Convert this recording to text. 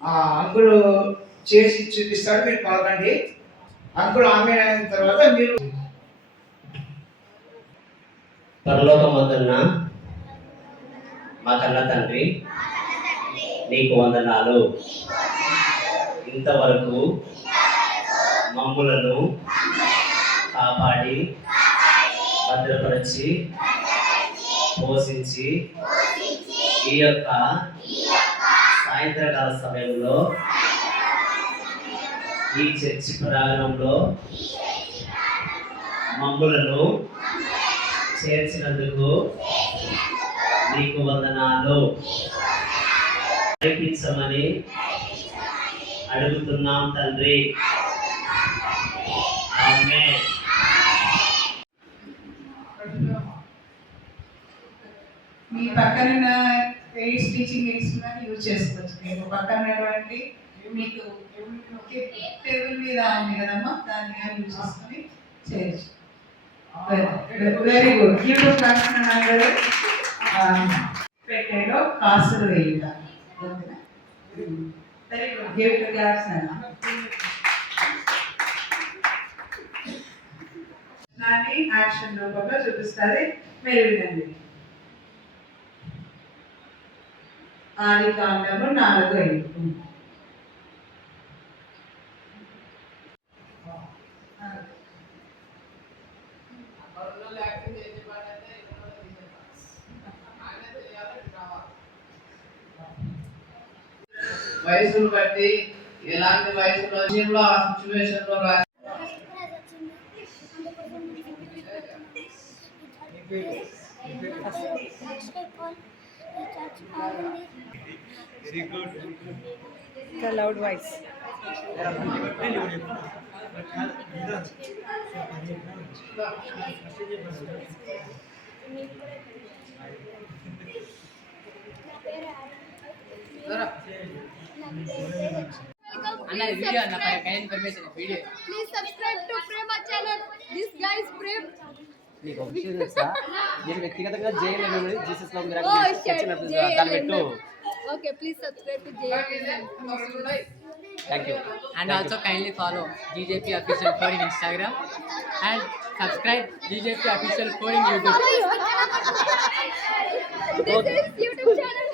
Uncle చేసి చూపిస్తాడు, మీరు పలకండి. అంకుల్ ఆమె అయిన తర్వాత మీరు పరలోకమందున్న మా కన్న తండ్రి, నీకు వందనాలు. ఇంతవరకు మమ్ములను కాపాడి భద్రపరిచి పోషించి ఈ యొక్క సాయంత్రకాల సమయంలో ఈ చర్చి ప్రాంగణంలో మమ్ములను చేర్చినందుకు నీకు వందనాలు. నడిపించమని అడుగుతున్నాం తండ్రి. ఆమేన్. మీ పక్కన ఎయిడ్స్ టీచింగ్ ఎయిడ్స్ యూజ్ చేసుకోవచ్చు. మీకు పక్కన ఉన్నటువంటి మీకు టేబుల్ మీద ఉంది కదమ్మా, దాన్ని యూజ్ చేసుకొని చేయొచ్చు. Very good. యూట్యూబ్ క్లాస్ పెట్టేలో కాసులు వేయుట. Very good. Give to class దాన్ని యాక్షన్ రూపంలో చూపిస్తుంది. మీరు వినండి. ఆదికాండము 4:5. వయసును బట్టి ఎలాంటి వయసులో ఆ సిచ్యువేషన్ లో Very good. The loud voice. video na para kain information video. Please subscribe to Prema channel. This guy is Prem. నీకు ఒక విషయం తెలుసా? నేను వ్యక్తిగతంగా జైన్ అనేది జీసస్ లో మీరు Oh దాన్ని shit. పెట్టు. Okay, please subscribe to JM. Thank you. And also kindly follow GJP official code in Instagram and subscribe GJP official code in YouTube. This is YouTube channel.